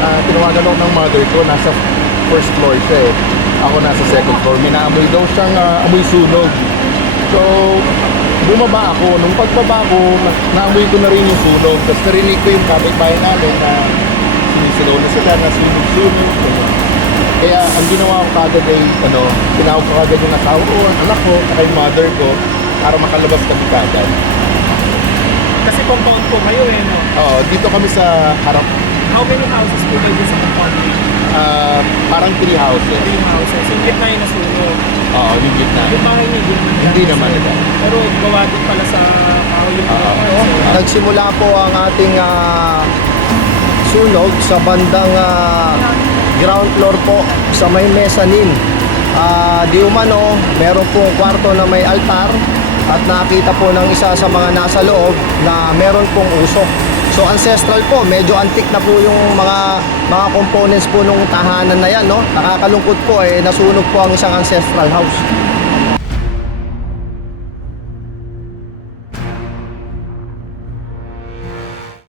tinanong ng mother ko, nasa first floor siya eh. Ako nasa second floor. May naamoy daw siyang ah, amoy sunog. So, bumaba ako. Nung pagbaba ko, na- naamoy ko na rin yung sunog. Tapos narinig ko yung kapitbahay namin na sinisigaw na sila na sunog-sunog. Kaya ang ginawa ko kagad ay, ano, tinawag ko kagad yung asawa ko, anak ko, saka yung mother ko, para makalabas kami kagad. Kasi compound po kayo eh, no? Oo, dito kami sa harap, How many houses po kayo sa compound ah, parang three houses. Three houses. Yung gitna yung nasunog. Oo, yung gitna. Yung bahay hindi naman. Hindi naman ito. Pero gawa din pala sa kahoy yung uh, Nagsimula po ang ating ah, sunog sa bandang ah, ground floor po sa may mezzanine. Ah, di umano, meron pong kwarto na may altar at nakita po ng isa sa mga nasa loob na meron pong usok. So ancestral po, medyo antique na po yung mga mga components po nung tahanan na yan, no? Nakakalungkot po eh, nasunog po ang isang ancestral house.